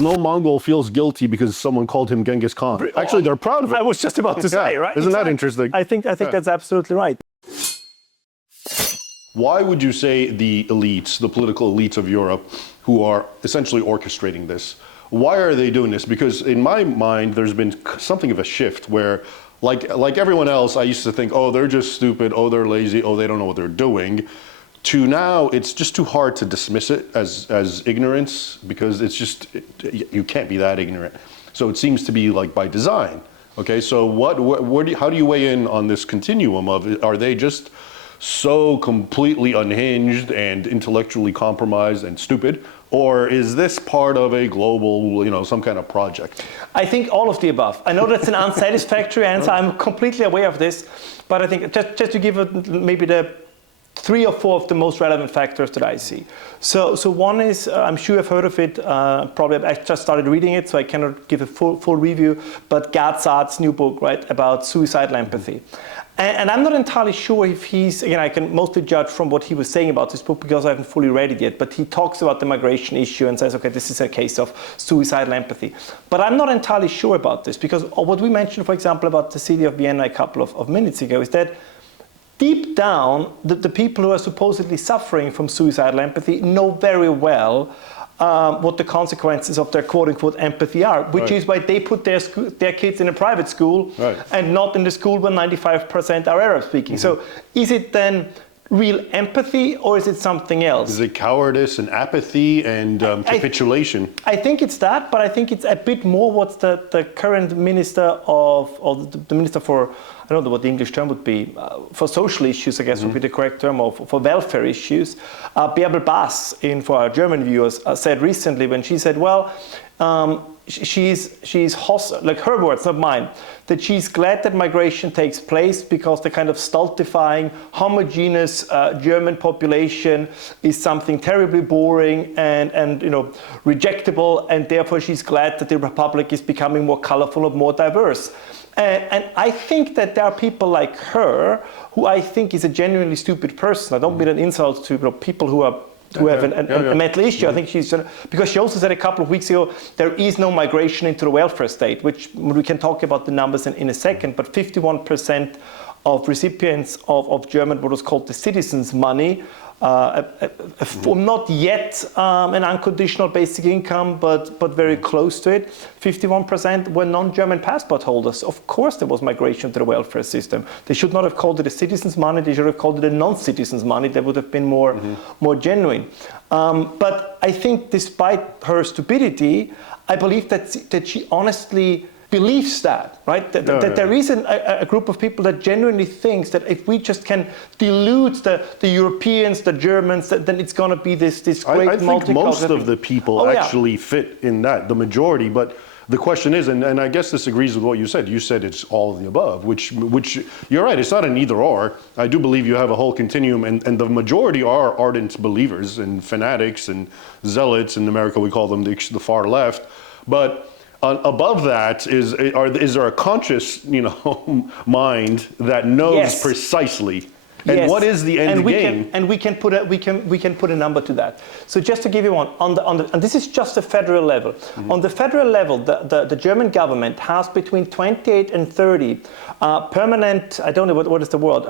No Mongol feels guilty because someone called him Genghis Khan. Actually, they're proud of it. I was just about to say, right? Isn't that interesting? I think that's absolutely right. Why would you say the elites, the political elites of Europe, who are essentially orchestrating this, why are they doing this? Because in my mind, there's been something of a shift where, like everyone else, I used to think, oh, they're just stupid, oh, they're lazy, oh, they don't know what they're doing. To now, it's just too hard to dismiss it as ignorance, because it's just, you can't be that ignorant. So it seems to be like by design. Okay, so how do you weigh in on this continuum of, are they just so completely unhinged and intellectually compromised and stupid, or is this part of a global, some kind of project? I think all of the above. I know that's an unsatisfactory answer. I'm completely aware of this, but I think just to give it maybe the 3 or 4 of the most relevant factors that I see. So one is, I'm sure you've heard of it, probably I just started reading it, so I cannot give a full review, but Gad Saad's new book, right, about suicidal empathy. And I'm not entirely sure if he's, again, I can mostly judge from what he was saying about this book because I haven't fully read it yet, but he talks about the migration issue and says, okay, this is a case of suicidal empathy. But I'm not entirely sure about this, because what we mentioned, for example, about the city of Vienna a couple of minutes ago is that deep down, the people who are supposedly suffering from suicidal empathy know very well what the consequences of their quote-unquote empathy are, which is why they put their kids in a private school and not in the school where 95% are Arab-speaking. So is it then real empathy, or is it something else? Is it cowardice and apathy and capitulation? I think it's that, but I think it's a bit more what the current minister or the minister for, I don't know what the English term would be, for social issues, I guess would be the correct term, or for welfare issues. Bärbel Baas, for our German viewers, said recently when she said, well, she's like her words, not mine, that she's glad that migration takes place because the kind of stultifying, homogeneous German population is something terribly boring and rejectable, and therefore she's glad that the Republic is becoming more colorful and more diverse. And I think that there are people like her who I think is a genuinely stupid person. I don't mean an insult to people who have a mental issue. I think she's, because she also said a couple of weeks ago, there is no migration into the welfare state, which we can talk about the numbers in a second, but 51% of recipients of German, what was called the citizens' money, not yet an unconditional basic income, but very close to it. 51% were non-German passport holders. Of course there was migration to the welfare system. They should not have called it a citizens' money, they should have called it a non-citizens' money. That would have been more genuine. But I think despite her stupidity, I believe that she honestly believes that, right? That there is a group of people that genuinely thinks that if we just can delude the Europeans, the Germans, then it's going to be this great multicultural. I think most of the people actually fit in that, the majority. But the question is, and I guess this agrees with what you said. You said it's all of the above, which you're right. It's not an either or. I do believe you have a whole continuum, and the majority are ardent believers and fanatics and zealots. In America, we call them the far left, but above that is there a conscious, mind that knows precisely, and what is the end game? And we can put a number to that. So just to give you one and this is just the federal level. On the federal level, the German government has between 28 and 30 permanent. I don't know what is the word.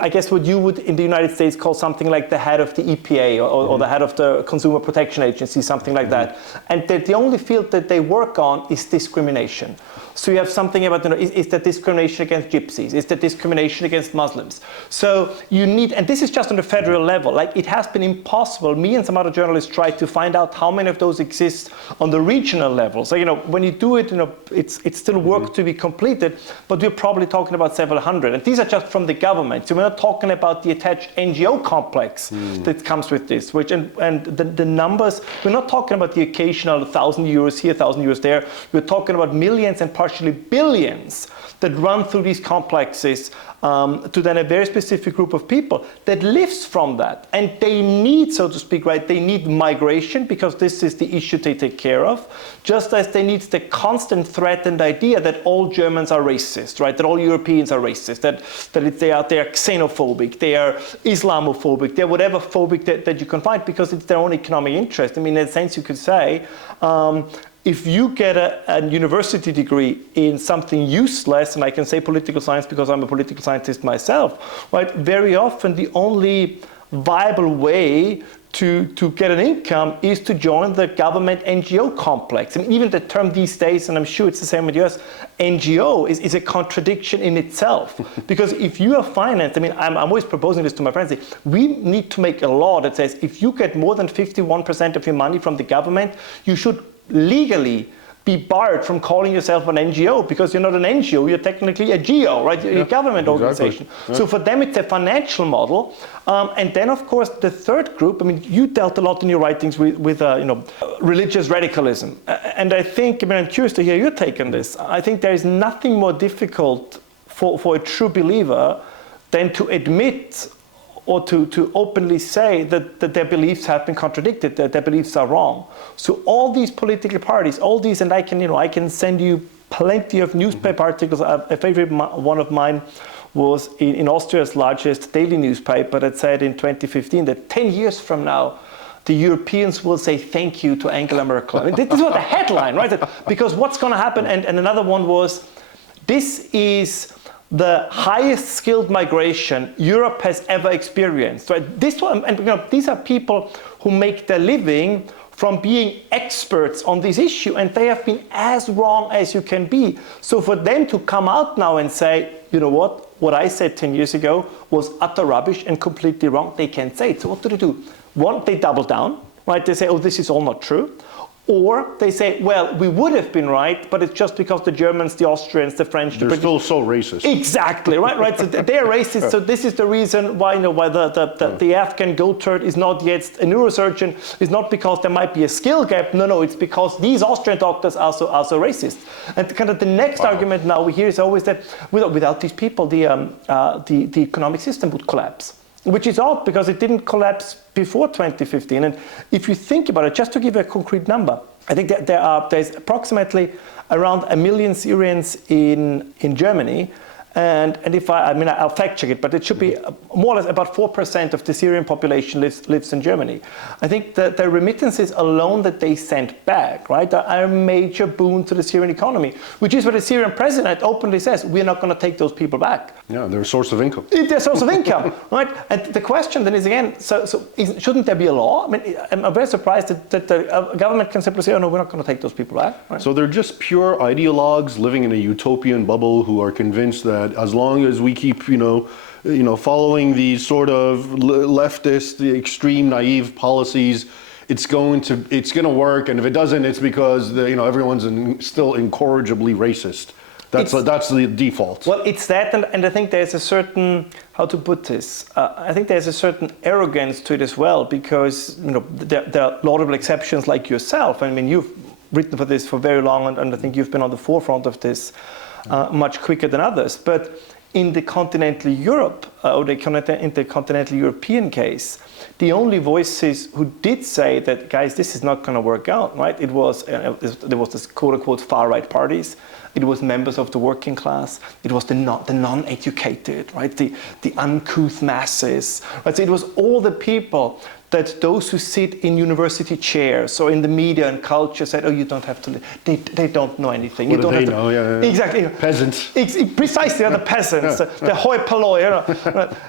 I guess what you would in the United States call something like the head of the EPA or the head of the Consumer Protection Agency, something like that. And the only field that they work on is discrimination. So you have something about, is that discrimination against gypsies? Is that discrimination against Muslims? So you need, and this is just on the federal level, like it has been impossible. Me and some other journalists tried to find out how many of those exist on the regional level. So, when you do it, it's still work to be completed, but we're probably talking about several hundred. And these are just from the government. So we're not talking about the attached NGO complex that comes with this, and the numbers, we're not talking about the occasional 1,000 euros here, 1,000 euros there. We're talking about millions and partially billions that run through these complexes to then a very specific group of people that lives from that. And they need, so to speak, right, they need migration because this is the issue they take care of, just as they need the constant threatened idea that all Germans are racist, right, that all Europeans are racist, that they are xenophobic, they are Islamophobic, they're whatever phobic that you can find because it's their own economic interest. I mean, in a sense you could say, if you get a university degree in something useless, and I can say political science because I'm a political scientist myself, right? Very often the only viable way to get an income is to join the government NGO complex. I mean, even the term these days, and I'm sure it's the same in the US, NGO is a contradiction in itself. Because if you are financed, I mean, I'm always proposing this to my friends, we need to make a law that says if you get more than 51% of your money from the government, you should legally be barred from calling yourself an NGO because you're not an NGO, you're technically a GO, right? You're a government organization. Yeah. So for them, it's a financial model. And then, of course, the third group, I mean, you dealt a lot in your writings with religious radicalism. And I think, I mean, I'm curious to hear your take on this. I think there is nothing more difficult for a true believer than to admit or to openly say that their beliefs have been contradicted, that their beliefs are wrong. So all these political parties, all these, and I can send you plenty of newspaper articles. A favorite one of mine was in Austria's largest daily newspaper that said in 2015 that 10 years from now, the Europeans will say thank you to Angela Merkel. I mean, this was the headline, right? Because what's going to happen? And another one was, this is the highest skilled migration Europe has ever experienced. Right? This one, and these are people who make their living from being experts on this issue, and they have been as wrong as you can be. So for them to come out now and say, you know what I said 10 years ago was utter rubbish and completely wrong, they can't say it. So what do? One, they double down, right? They say, oh, this is all not true. Or they say, well, we would have been right, but it's just because the Germans, the Austrians, the French, they're still so racist. Exactly, right. So they're racist. So this is the reason why the Afghan goat herd is not yet a neurosurgeon. It's not because there might be a skill gap. No, it's because these Austrian doctors are so racist. And kind of the next argument now we hear is always that without these people, the economic system would collapse. Which is odd because it didn't collapse before 2015. And if you think about it, just to give you a concrete number, I think that there's approximately around 1 million Syrians in Germany. And if I'll fact check it, but it should be more or less about 4% of the Syrian population lives in Germany. I think that the remittances alone that they sent back, right, are a major boon to the Syrian economy, which is what the Syrian president openly says, we're not going to take those people back. Yeah, they're a source of income. They're a source of income, right? And the question then is again, shouldn't there be a law? I mean, I'm very surprised that the government can simply say, oh no, we're not going to take those people back. Right? So they're just pure ideologues living in a utopian bubble who are convinced that as long as we keep, following these sort of leftist, the extreme, naive policies, it's going to work. And if it doesn't, it's because everyone's still incorrigibly racist. That's the default. Well, it's that, and I think there's a certain, how to put this, I think there's a certain arrogance to it as well, because there are laudable exceptions like yourself. I mean, you've written for this for very long, and I think you've been on the forefront of this much quicker than others. But in the continental Europe, or the continental European case, the only voices who did say that, guys, this is not going to work out, right? There was this quote-unquote far-right parties. It was members of the working class. It was the non-educated, right? The uncouth masses, right? So it was all the people that those who sit in university chairs or in the media and culture said, oh, you don't have to, they don't know anything. What do they know? Yeah. Exactly. Peasants. Precisely, the peasants, the hoi polloi,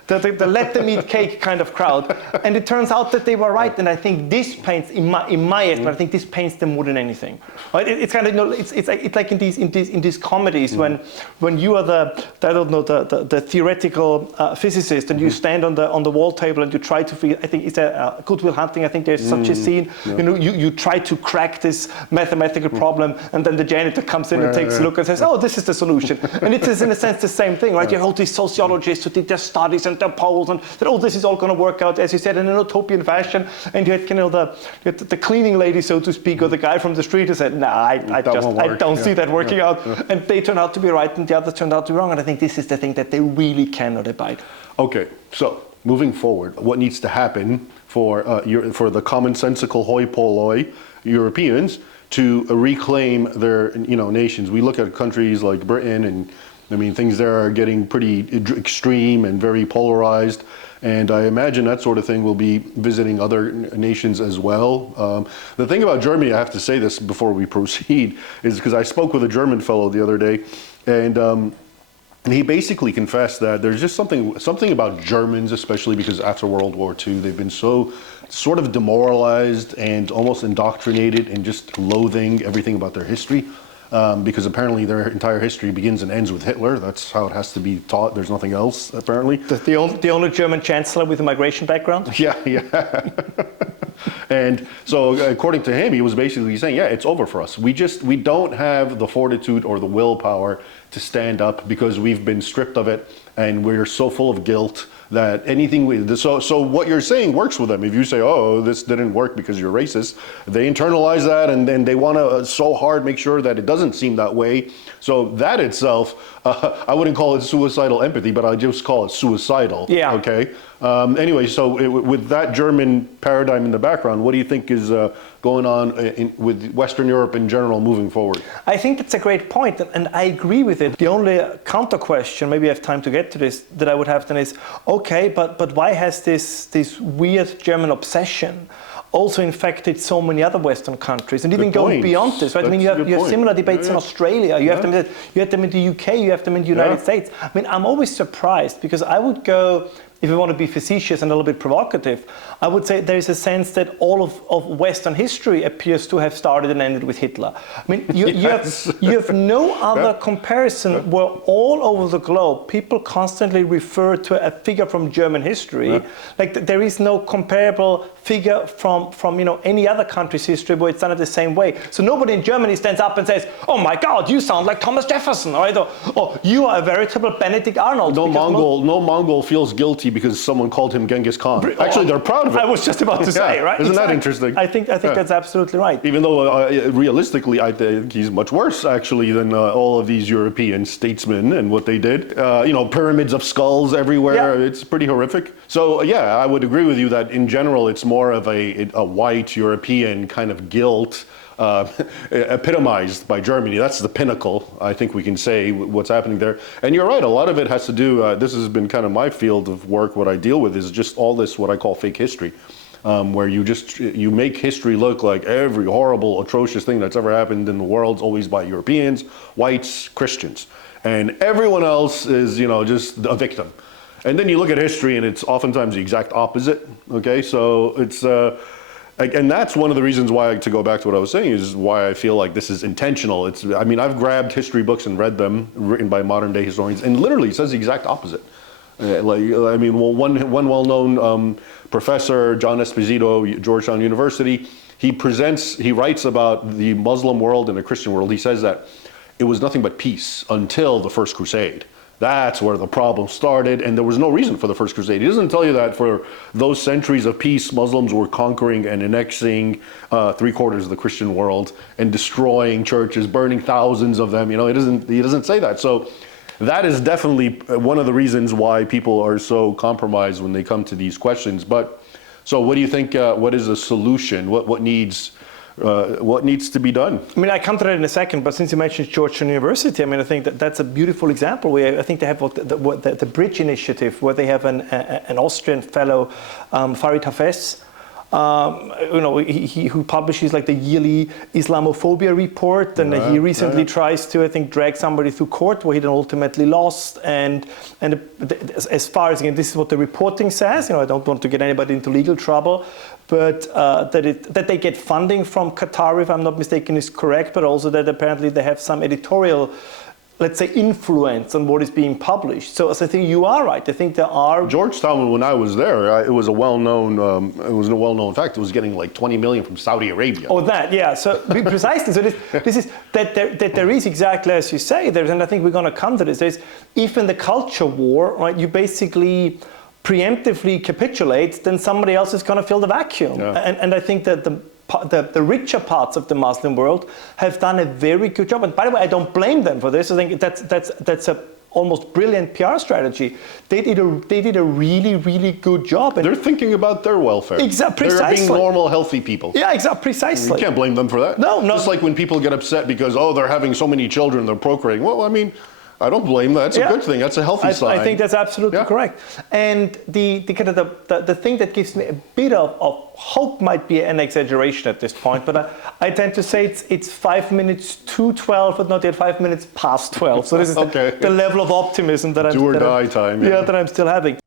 the let them eat cake kind of crowd. And it turns out that they were right. And I think this paints, in my estimate, I think this paints them more than anything. Right? It's kind of, it's like in these comedies when you are the theoretical physicist and you stand on the wall table and you try to figure, I think it's Good Will Hunting, I think there's such a scene. You know, you try to crack this mathematical problem, and then the janitor comes in and takes a look and says, oh, this is the solution. And it is in a sense the same thing, right? You have all these sociologists who did their studies and their polls and said, oh, this is all going to work out, as you said, in an utopian fashion. And you had, you know, the cleaning lady, so to speak, or the guy from the street who said, nah, I don't see that working out. And they turned out to be right and the others turned out to be wrong. And I think this is the thing that they really cannot abide. Okay, so moving forward, what needs to happen for the commonsensical hoi polloi Europeans to reclaim their, you know, nations? We look at countries like Britain, and I mean, things there are getting pretty extreme and very polarized. And I imagine that sort of thing will be visiting other nations as well. The thing about Germany, I have to say this before we proceed, is because I spoke with a German fellow the other day, and he basically confessed that there's just something about Germans, especially because after World War II, they've been so sort of demoralized and almost indoctrinated and just loathing everything about their history. Because apparently their entire history begins and ends with Hitler. That's how it has to be taught. There's nothing else, apparently. The only German chancellor with a migration background? Yeah. And so according to him, he was basically saying, yeah, it's over for us. We don't have the fortitude or the willpower to stand up because we've been stripped of it, and we're so full of guilt that so what you're saying works with them. If you say, oh, this didn't work because you're racist, they internalize that, and then they want to so hard make sure that it doesn't seem that way. So that itself, I wouldn't call it suicidal empathy, but I just call it suicidal. Yeah. Okay. Anyway, so with that German paradigm in the background, what do you think is going on with Western Europe in general moving forward? I think that's a great point, and I agree with it. The only counter question, maybe I have time to get to this, that I would have then is, okay, but why has this weird German obsession also infected so many other Western countries, and even going beyond this, right? I mean, you have similar debates in Australia, you have them in the UK, you have them in the United States. I mean, I'm always surprised, because I would go, if we want to be facetious and a little bit provocative, I would say there is a sense that all of Western history appears to have started and ended with Hitler. I mean, you have no other comparison where all over the globe people constantly refer to a figure from German history. Like there is no comparable figure from you know any other country's history where it's done it the same way. So nobody in Germany stands up and says, "Oh my God, you sound like Thomas Jefferson," right? Or you are a veritable Benedict Arnold. No Mongol feels guilty because someone called him Genghis Khan. Actually, they're proud of it. I was just about to say, right? Isn't that interesting? I think that's absolutely right. Even though realistically, I think he's much worse actually than all of these European statesmen and what they did. You know, pyramids of skulls everywhere. Yeah. It's pretty horrific. So yeah, I would agree with you that in general, it's more of a white European kind of guilt. Epitomized by Germany. That's the pinnacle, I think we can say, what's happening there. And you're right, a lot of it has to do, this has been kind of my field of work, what I deal with is just all this, what I call fake history, where you make history look like every horrible, atrocious thing that's ever happened in the world's always by Europeans, whites, Christians. And everyone else is, you know, just a victim. And then you look at history and it's oftentimes the exact opposite, okay? So it's, and that's one of the reasons why, to go back to what I was saying, is why I feel like this is intentional. I mean, I've grabbed history books and read them, written by modern day historians, and literally it says the exact opposite. One well-known professor, John Esposito, Georgetown University, he writes about the Muslim world and the Christian world. He says that it was nothing but peace until the First Crusade. That's where the problem started, and there was no reason for the First Crusade. He doesn't tell you that for those centuries of peace, Muslims were conquering and annexing 3/4 of the Christian world and destroying churches, burning thousands of them. You know, he doesn't say that. So that is definitely one of the reasons why people are so compromised when they come to these questions. But so, what do you think? What is the solution? What needs to be done? I mean, I come to that in a second, but since you mentioned Georgetown University, I mean, I think that's a beautiful example. I think they have the Bridge Initiative, where they have an Austrian fellow, Farid Hafez, you know, who publishes like the yearly Islamophobia report, and he recently tries to, I think, drag somebody through court where he then ultimately lost. And as far as, again, this is what the reporting says. You know, I don't want to get anybody into legal trouble, but that they get funding from Qatar, if I'm not mistaken, is correct. But also that apparently they have some editorial let's say, influence on what is being published. So as I think you are right. I think there are... Georgetown, when I was there, it was a well-known fact. It was getting like 20 million from Saudi Arabia. Oh, that, yeah. So precisely. So this is that there is exactly as you say there, and I think we're going to come to this. If in the culture war, right, you basically preemptively capitulate, then somebody else is going to fill the vacuum. Yeah. And I think that the richer parts of the Muslim world have done a very good job. And by the way, I don't blame them for this. I think that's a almost brilliant PR strategy. They did a really, really good job. And they're thinking about their welfare. Precisely. They're being normal, healthy people. Yeah, exactly. Precisely. You can't blame them for that. No. Just like when people get upset because, they're having so many children, they're procreating. Well, I mean, I don't blame that. That's a good thing. That's a healthy sign. I think that's absolutely correct. And the kind of the thing that gives me a bit of hope might be an exaggeration at this point, but I tend to say it's 5 minutes to 12, but not yet 5 minutes past 12. So this is the level of optimism that I'm do or die time. that I'm still having.